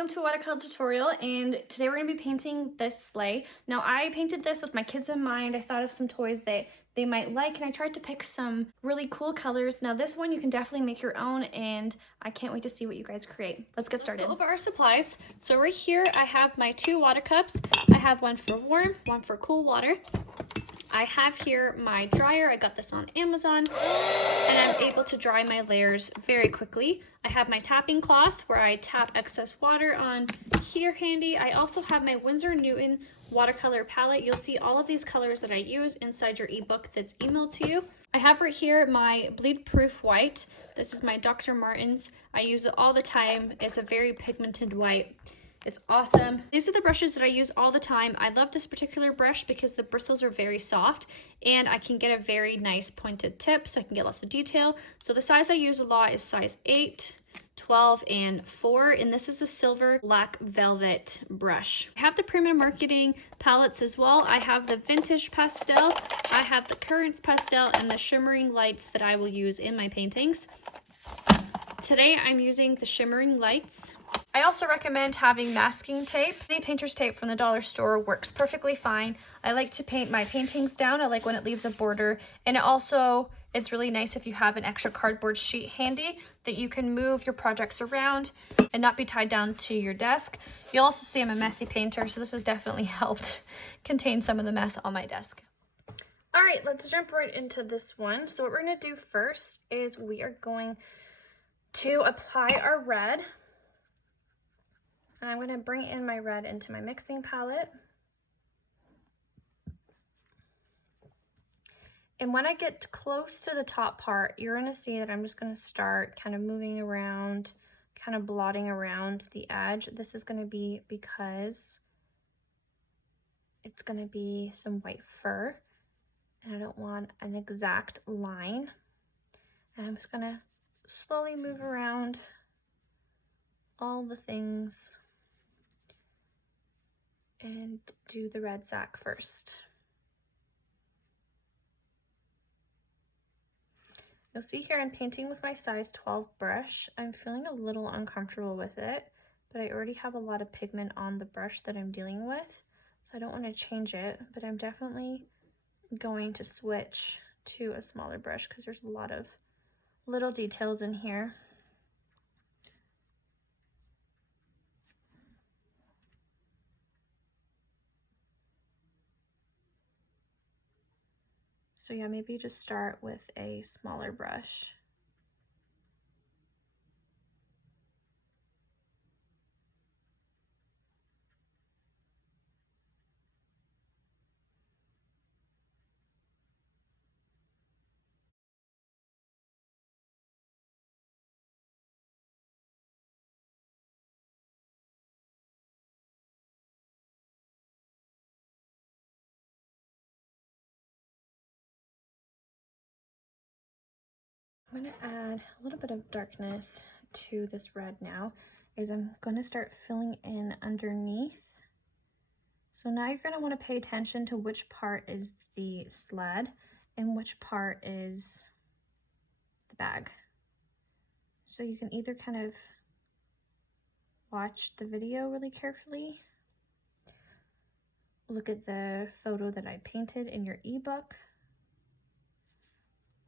welcome to a watercolor tutorial, and today we're going to be painting this sleigh. Now I painted this with my kids in mind. I thought of some toys that they might like, and I tried to pick some really cool colors. Now this one you can definitely make your own, and I can't wait to see what you guys create. Let's get started. Let's go over our supplies. So right here I have my 2 water cups. I have one for warm, one for cool water. I have here my dryer. I got this on Amazon, and I'm able to dry my layers very quickly. I have my tapping cloth where I tap excess water on here handy. I also have my Winsor Newton watercolor palette. You'll see all of these colors that I use inside your ebook that's emailed to you. I have right here my bleed proof white. This is my Dr. Martens. I use it all the time. It's a very pigmented white. It's awesome. These are the brushes that I use all the time. I love this particular brush because the bristles are very soft and I can get a very nice pointed tip so I can get lots of detail. So the size I use a lot is size 8, 12, and 4, and this is a silver black velvet brush. I have the Premium Marketing palettes as well. I have the Vintage Pastel, I have the Currents Pastel, and the Shimmering Lights that I will use in my paintings. Today I'm using the Shimmering Lights. I also recommend having masking tape. Any painter's tape from the dollar store works perfectly fine. I like to paint my paintings down. I like when it leaves a border. And it's really nice if you have an extra cardboard sheet handy that you can move your projects around and not be tied down to your desk. You'll also see I'm a messy painter, so this has definitely helped contain some of the mess on my desk. All right, let's jump right into this one. So what we're gonna do first is we are going to apply our red. And I'm going to bring in my red into my mixing palette. And when I get close to the top part, you're going to see that I'm just going to start kind of moving around, kind of blotting around the edge. This is going to be because it's going to be some white fur. And I don't want an exact line. And I'm just going to slowly move around all the things and do the red sack first. You'll see here I'm painting with my size 12 brush. I'm feeling a little uncomfortable with it, but I already have a lot of pigment on the brush that I'm dealing with, so I don't want to change it, but I'm definitely going to switch to a smaller brush because there's a lot of little details in here. So yeah, maybe just start with a smaller brush. I'm going to add a little bit of darkness to this red now, is I'm going to start filling in underneath. So now you're going to want to pay attention to which part is the sled and which part is the bag. So you can either kind of watch the video really carefully, look at the photo that I painted in your ebook,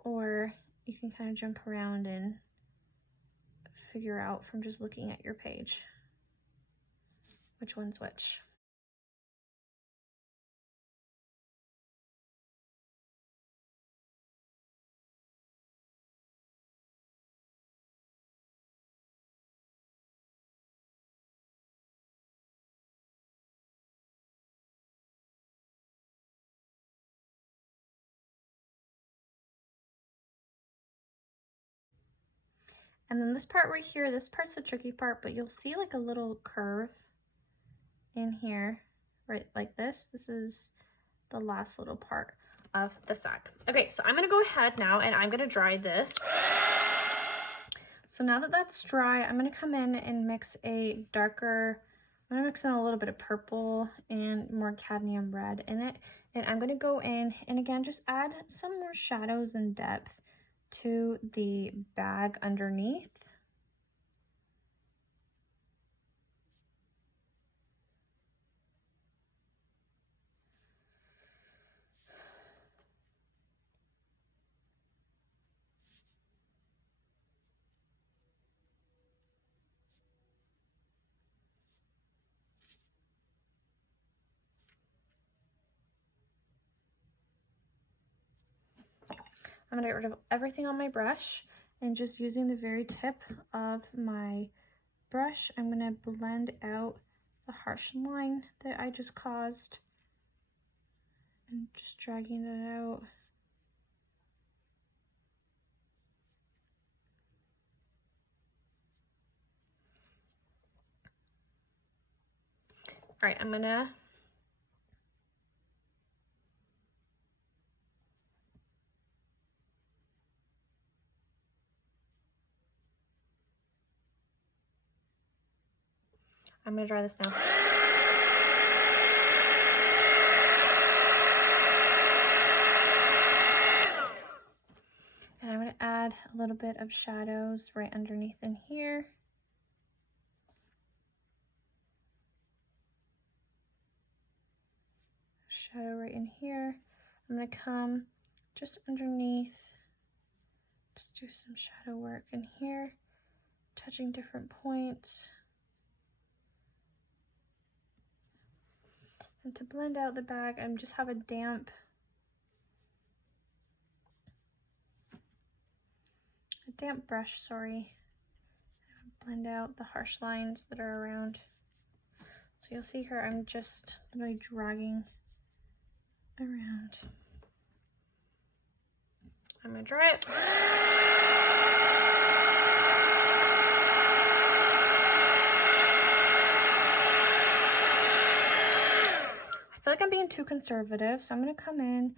or you can kind of jump around and figure out from just looking at your page which one's which. And then this part right here, this part's the tricky part, but you'll see like a little curve in here, right like this. This is the last little part of the sack. Okay, so I'm gonna go ahead now and I'm gonna dry this. So now that that's dry, I'm gonna come in and mix a darker, I'm gonna mix in a little bit of purple and more cadmium red in it. And I'm gonna go in and again, just add some more shadows and depth to the bag underneath. I'm gonna get rid of everything on my brush and just using the very tip of my brush, I'm gonna blend out the harsh line that I just caused and just dragging it out. All right, I'm gonna dry this now. And I'm gonna add a little bit of shadows right underneath in here. Shadow right in here. I'm gonna come just underneath, just do some shadow work in here, touching different points. And to blend out the bag, I just have a damp brush, sorry. Blend out the harsh lines that are around. So you'll see here, I'm just literally dragging around. I'm gonna dry it. I feel like I'm being too conservative, so I'm gonna come in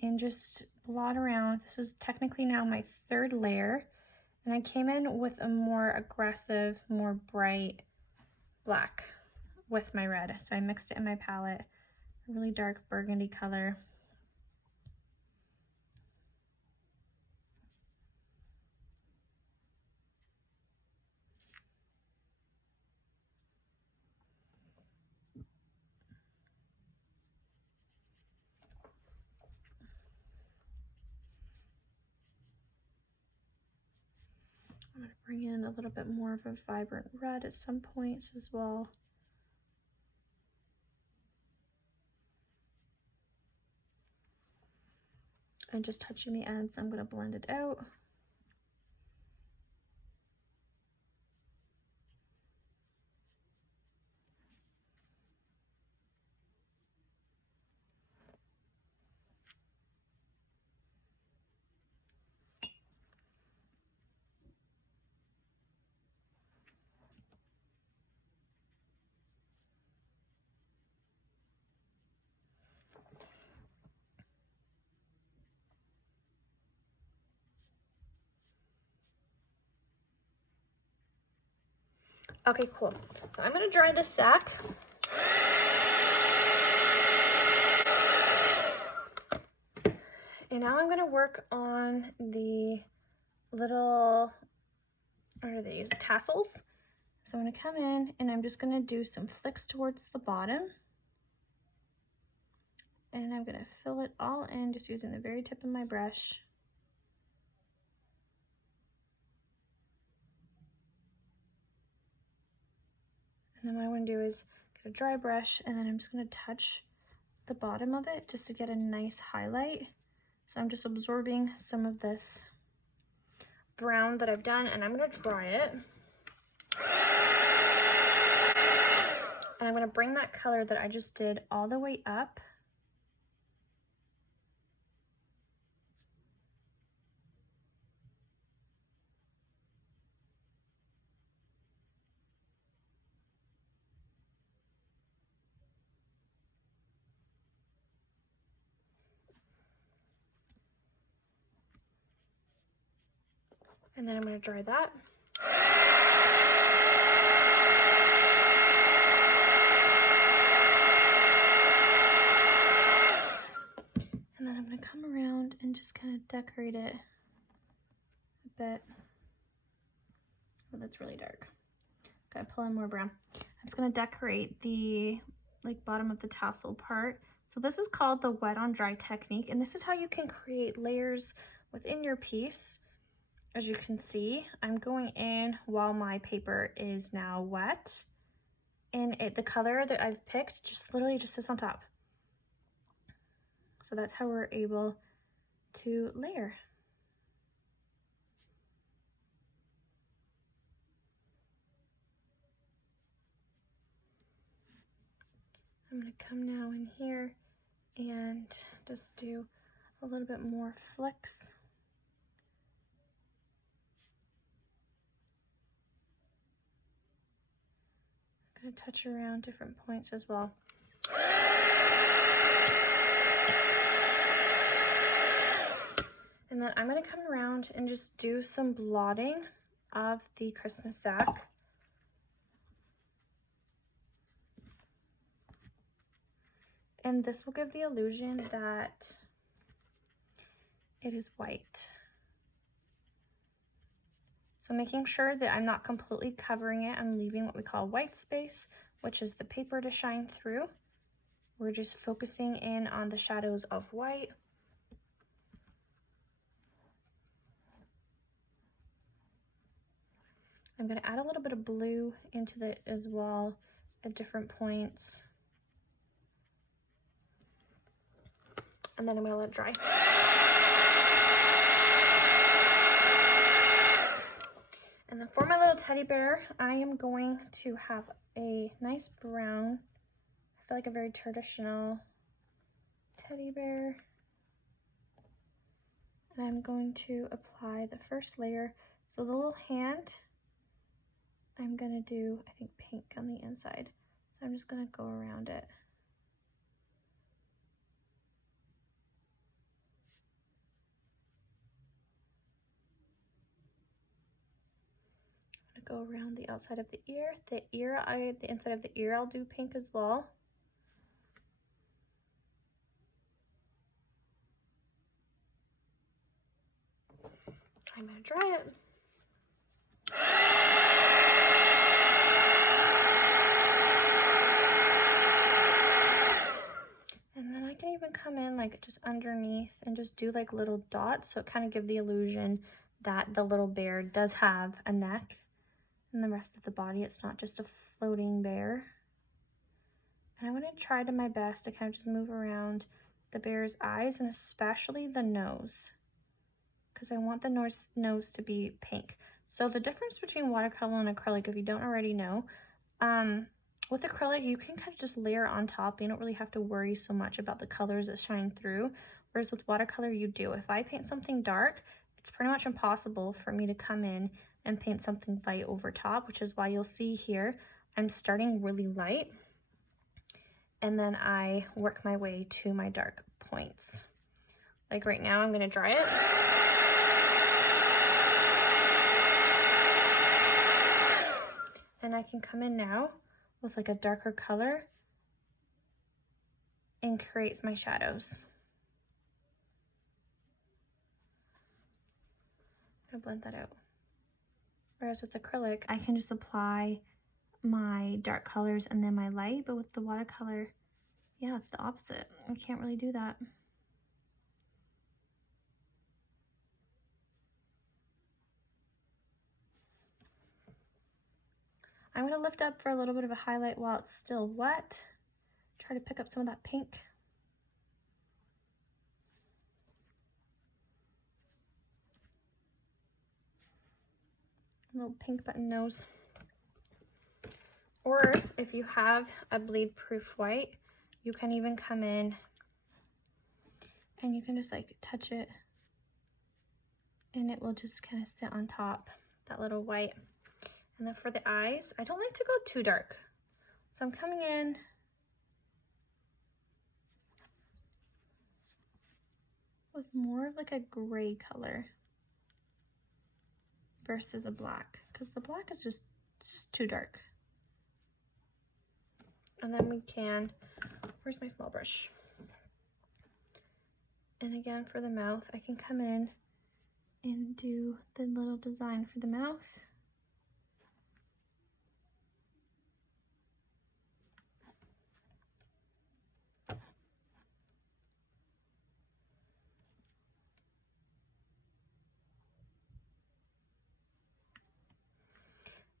and just blot around. This is technically now my third layer, and I came in with a more aggressive, more bright black with my red. So I mixed it in my palette, a really dark burgundy color. I'm going to bring in a little bit more of a vibrant red at some points as well. And just touching the ends, I'm going to blend it out. Okay, cool. So I'm gonna dry this sack. And now I'm gonna work on the little, what are these, tassels? So I'm gonna come in and I'm just gonna do some flicks towards the bottom. And I'm gonna fill it all in just using the very tip of my brush. And then what I want to do is get a dry brush and then I'm just going to touch the bottom of it just to get a nice highlight. So I'm just absorbing some of this brown that I've done and I'm going to dry it. And I'm going to bring that color that I just did all the way up. And then I'm going to dry that. And then I'm going to come around and just kind of decorate it a bit. Oh, that's really dark. Gotta pull in more brown. I'm just going to decorate the bottom of the tassel part. So this is called the wet on dry technique, and this is how you can create layers within your piece. As you can see, I'm going in while my paper is now wet, and the color that I've picked just literally just sits on top. So that's how we're able to layer. gonna come now in here and just do a little bit more flicks. I'm gonna touch around different points as well. And then I'm gonna come around and just do some blotting of the Christmas sack. And this will give the illusion that it is white. So making sure that I'm not completely covering it, I'm leaving what we call white space, which is the paper to shine through. We're just focusing in on the shadows of white. I'm going to add a little bit of blue into it as well at different points. And then I'm going to let it dry. And then for my little teddy bear, I am going to have a nice brown, I feel like a very traditional teddy bear. And I'm going to apply the first layer. So the little hand, I'm gonna do, I think, pink on the inside. So I'm just gonna go around it. I'm gonna go around the outside of the ear. The inside of the ear, I'll do pink as well. I'm gonna dry it. And then I can even come in like just underneath and just do like little dots, so it kind of give the illusion that the little bear does have a neck and the rest of the body. It's not just a floating bear. And I want to try to my best to kind of just move around the bear's eyes and especially the nose, because I want the nose to be pink. So the difference between watercolor and acrylic, if you don't already know, with acrylic, you can kind of just layer on top. You don't really have to worry so much about the colors that shine through. Whereas with watercolor, you do. If I paint something dark, it's pretty much impossible for me to come in and paint something light over top, which is why you'll see here, I'm starting really light. And then I work my way to my dark points. Like right now, I'm gonna dry it. And I can come in now with like a darker color and create my shadows. I'm gonna blend that out. Whereas with acrylic, I can just apply my dark colors and then my light, but with the watercolor, yeah, it's the opposite. I can't really do that. I'm going to lift up for a little bit of a highlight while it's still wet. Try to pick up some of that pink. A little pink button nose. Or if you have a bleed proof white, you can even come in and you can just like touch it and it will just kind of sit on top, that little white. And then for the eyes, I don't like to go too dark. So I'm coming in with more of like a gray color versus a black, because the black is just too dark. And then we can, where's my small brush? And again, for the mouth, I can come in and do the little design for the mouth.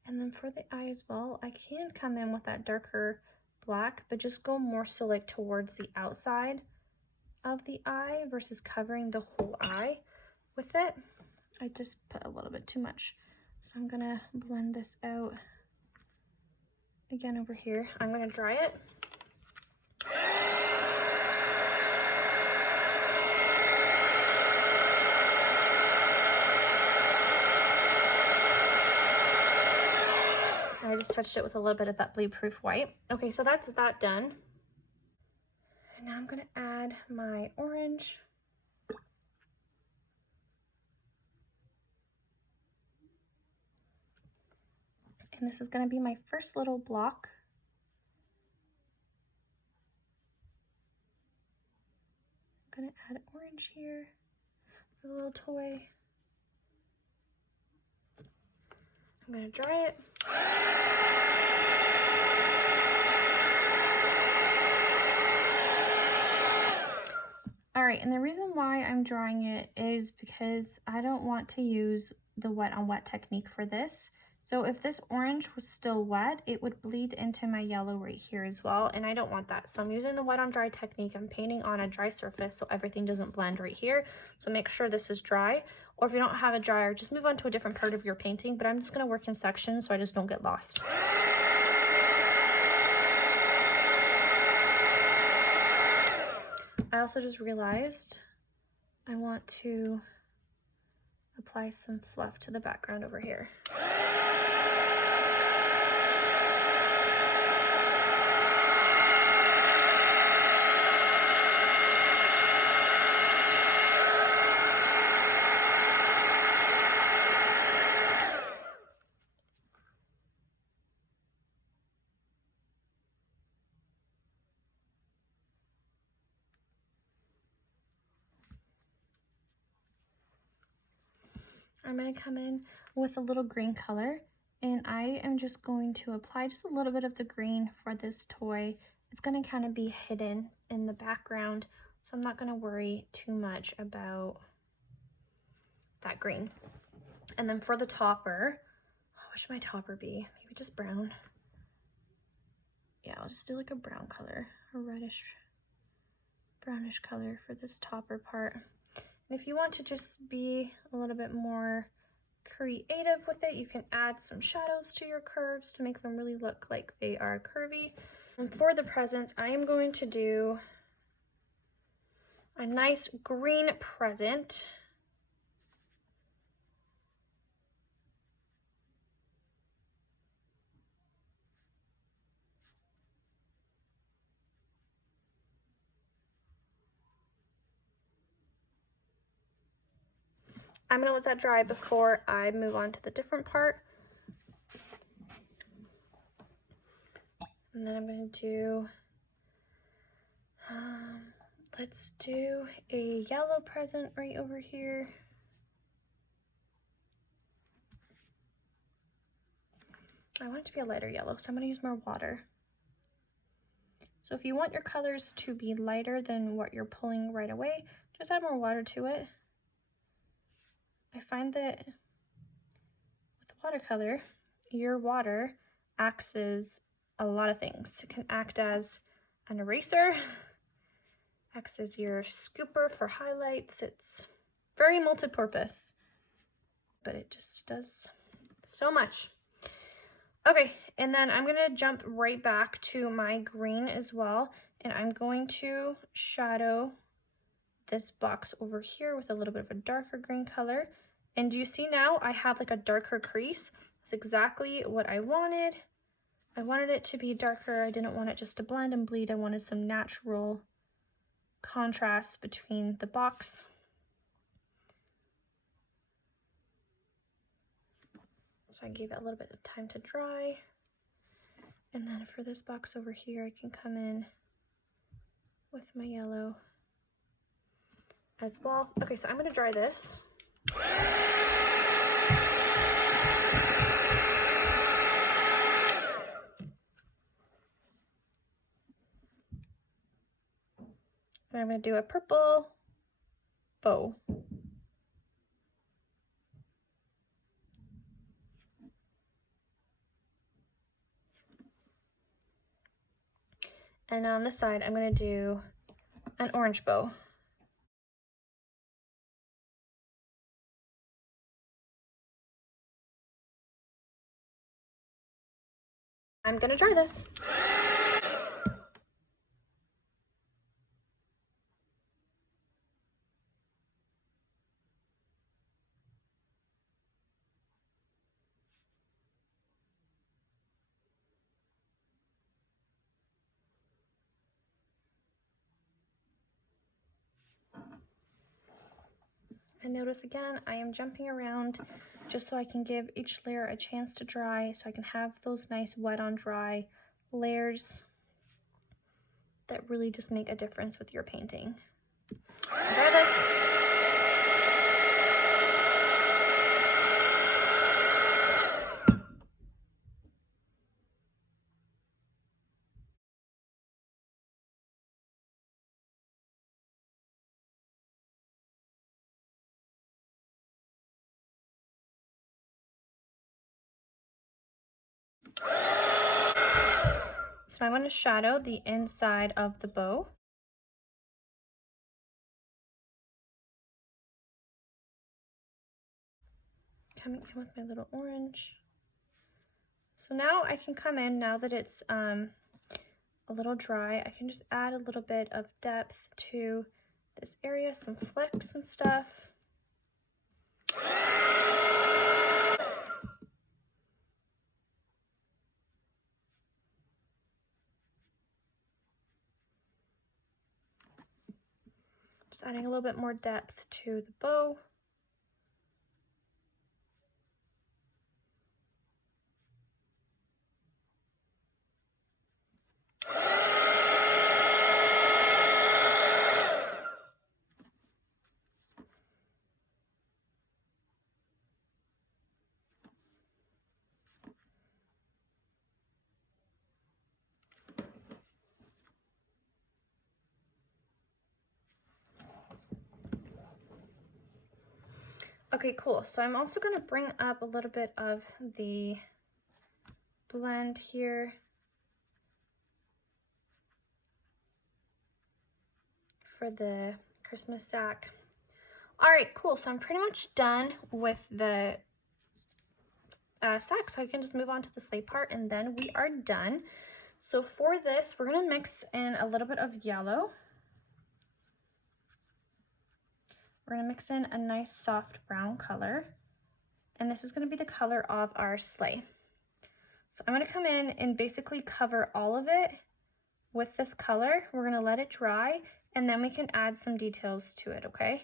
And then for the eye as well, I can come in with that darker black, but just go more so like towards the outside of the eye versus covering the whole eye with it. I just put a little bit too much. So I'm gonna blend this out again over here. I'm gonna dry it. just touched it with a little bit of that bleed-proof white. Okay, so that's that done. And now I'm gonna add my orange. And this is gonna be my first little block. I'm gonna add orange here, the little toy. I'm gonna dry it. All right, and the reason why I'm drying it is because I don't want to use the wet on wet technique for this. So if this orange was still wet, it would bleed into my yellow right here as well, and I don't want that. So I'm using the wet on dry technique. I'm painting on a dry surface so everything doesn't blend right here. So make sure this is dry, or if you don't have a dryer, just move on to a different part of your painting, but I'm just gonna work in sections so I just don't get lost. I also just realized I want to apply some fluff to the background over here. I'm going to come in with a little green color, and I am just going to apply just a little bit of the green for this toy. It's going to kind of be hidden in the background, so I'm not going to worry too much about that green. And then for the topper, what should my topper be? Maybe just brown. Yeah, I'll just do like a brown color, a reddish, brownish color for this topper part. And if you want to just be a little bit more creative with it, you can add some shadows to your curves to make them really look like they are curvy. And for the presents, I am going to do a nice green present. I'm gonna let that dry before I move on to the different part. And then I'm gonna do, let's do a yellow present right over here. I want it to be a lighter yellow, so I'm gonna use more water. So if you want your colors to be lighter than what you're pulling right away, just add more water to it. I find that with watercolor, your water acts as a lot of things. It can act as an eraser, acts as your scooper for highlights. It's very multi-purpose, but it just does so much. Okay, and then I'm gonna jump right back to my green as well, and I'm going to shadow this box over here with a little bit of a darker green color. And do you see now I have like a darker crease? That's exactly what I wanted. I wanted it to be darker. I didn't want it just to blend and bleed. I wanted some natural contrast between the box. So I gave it a little bit of time to dry. And then for this box over here, I can come in with my yellow as well. Okay, so I'm gonna dry this. And I'm gonna do a purple bow. And on this side, I'm gonna do an orange bow. I'm gonna dry this. And notice again, I am jumping around just so I can give each layer a chance to dry, so I can have those nice wet on dry layers that really just make a difference with your painting. Enjoy this. So I'm going to shadow the inside of the bow. Coming in with my little orange. So now I can come in, now that it's a little dry, I can just add a little bit of depth to this area, some flicks and stuff. Just adding a little bit more depth to the bow. Okay, cool. So I'm also going to bring up a little bit of the blend here for the Christmas sack. All right, cool. So I'm pretty much done with the sack, so I can just move on to the sleigh part, and then we are done. So for this, we're going to mix in a little bit of yellow. We're going to mix in a nice soft brown color, and this is going to be the color of our sleigh. So I'm going to come in and basically cover all of it with this color. We're going to let it dry, and then we can add some details to it, okay?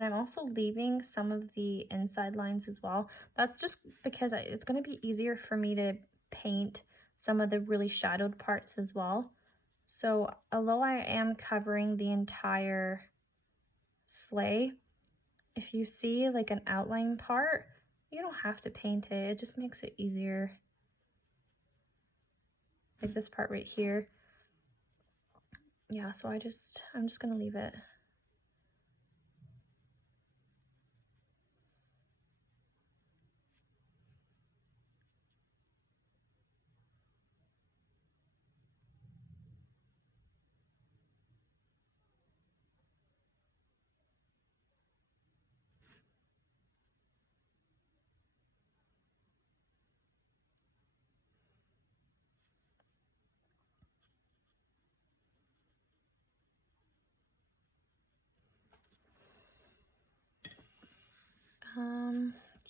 I'm also leaving some of the inside lines as well. That's just because it's going to be easier for me to paint some of the really shadowed parts as well. So although I am covering the entire sleigh, if you see like an outline part, you don't have to paint it. It just makes it easier. Like this part right here. Yeah, so I'm just going to leave it.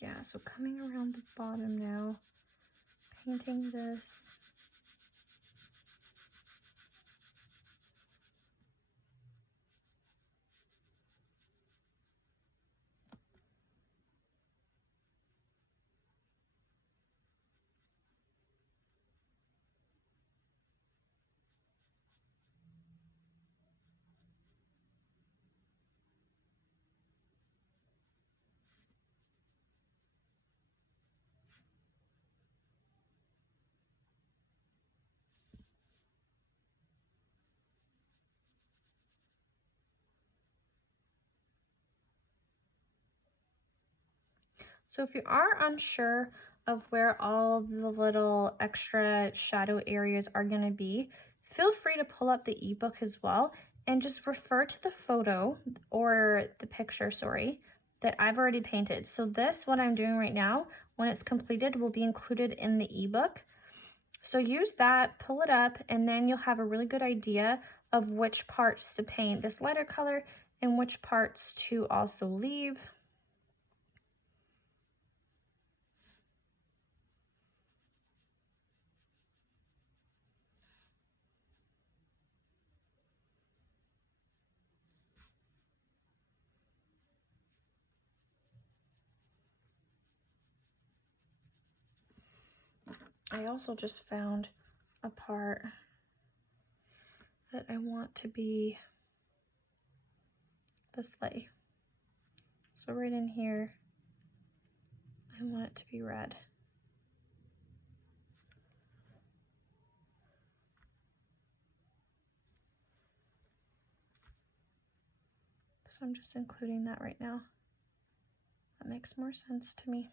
Yeah, so coming around the bottom now, painting this. So if you are unsure of where all the little extra shadow areas are going to be, feel free to pull up the ebook as well and just refer to the photo or the picture, sorry, that I've already painted. So this, what I'm doing right now, when it's completed, will be included in the ebook. So use that, pull it up, and then you'll have a really good idea of which parts to paint this lighter color and which parts to also leave. I also just found a part that I want to be the sleigh. So right in here, I want it to be red. So I'm just including that right now. That makes more sense to me.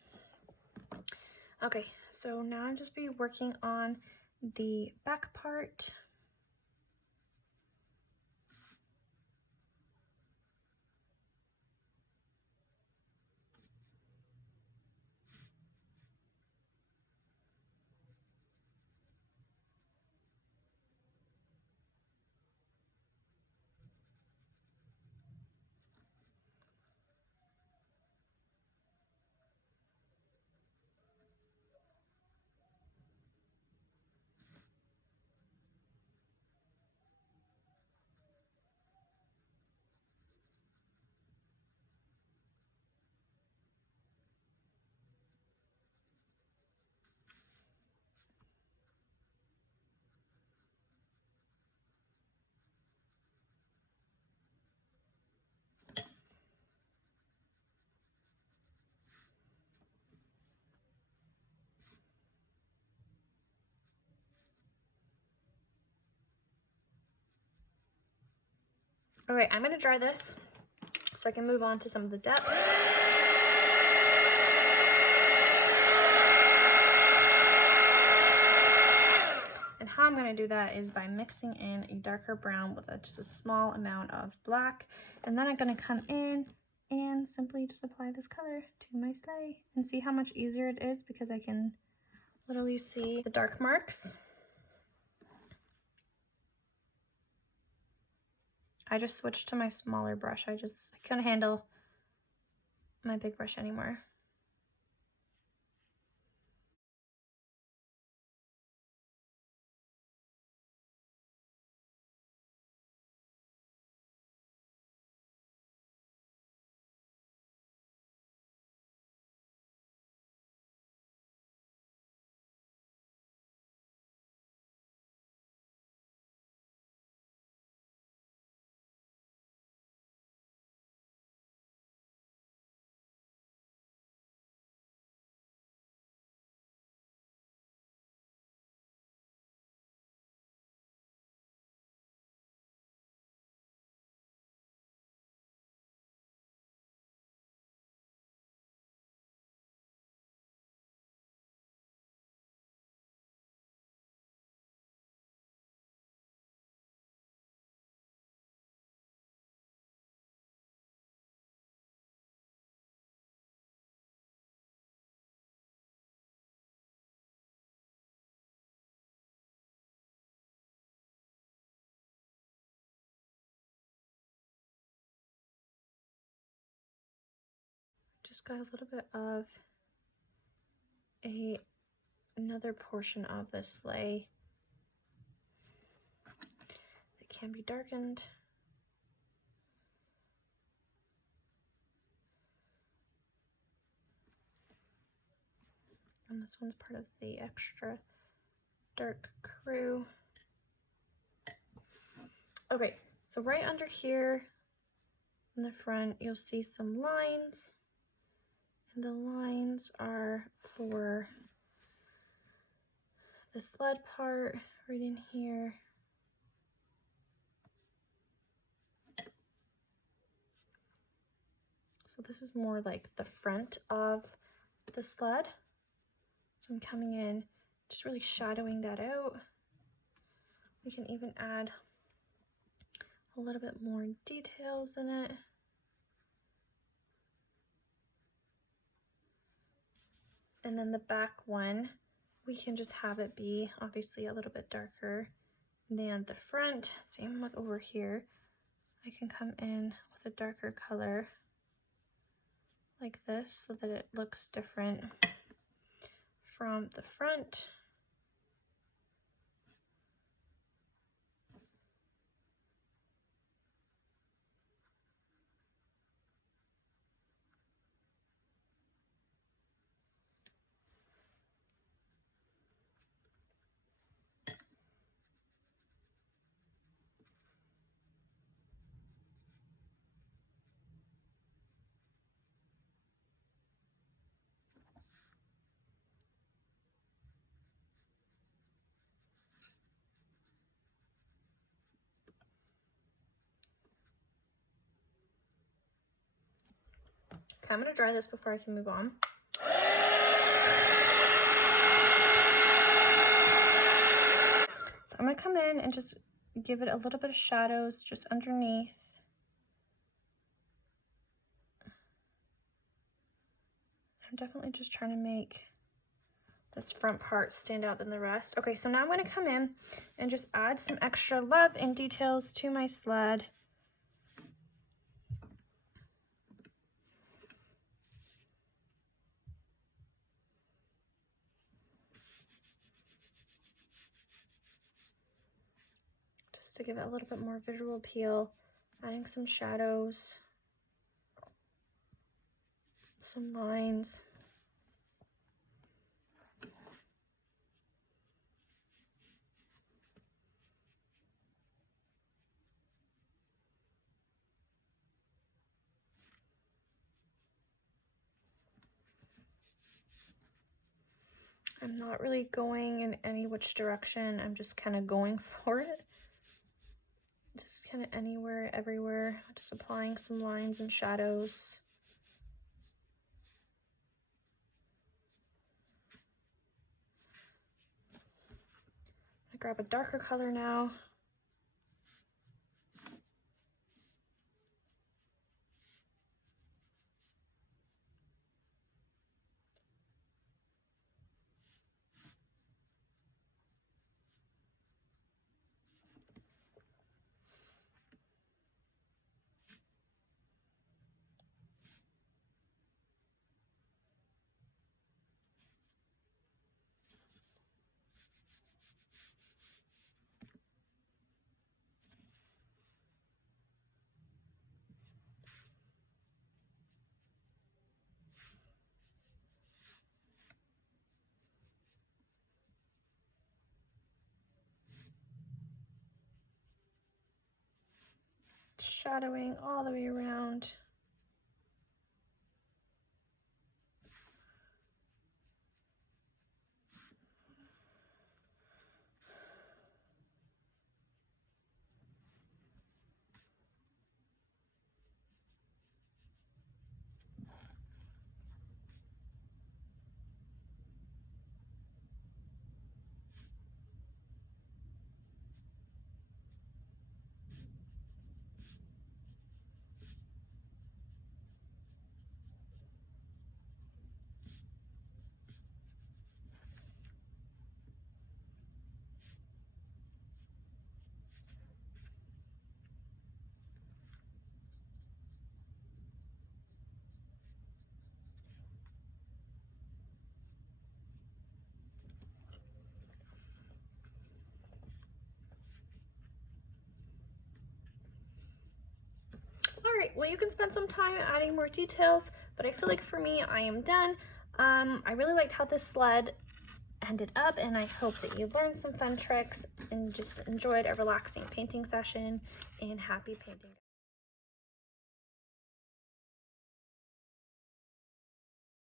Okay, so now I'll just be working on the back part. All right, I'm gonna dry this so I can move on to some of the depth. And how I'm gonna do that is by mixing in a darker brown with just a small amount of black. And then I'm gonna come in and simply just apply this color to my sleigh and see how much easier it is because I can literally see the dark marks. I just switched to my smaller brush. I couldn't handle my big brush anymore. Just got a little bit of another portion of this sleigh that can be darkened. And this one's part of the extra dark crew. Okay, so right under here in the front, you'll see some lines. And the lines are for the sled part right in here. So this is more like the front of the sled. So I'm coming in, just really shadowing that out. We can even add a little bit more details in it. And then the back one, we can just have it be obviously a little bit darker than the front. Same with over here. I can come in with a darker color like this so that it looks different from the front. Okay, I'm gonna dry this before I can move on. So I'm gonna come in and just give it a little bit of shadows just underneath. I'm definitely just trying to make this front part stand out than the rest. Okay, so now I'm gonna come in and just add some extra love and details to my sled. Just to give it a little bit more visual appeal, adding some shadows, some lines. I'm not really going in any which direction. I'm just kind of going for it. Just kind of anywhere, everywhere. Just applying some lines and shadows. I grab a darker color now. Shadowing all the way around. All right, well, you can spend some time adding more details, but I feel like for me, I am done. I really liked how this sled ended up, and I hope that you learned some fun tricks and just enjoyed a relaxing painting session, and happy painting.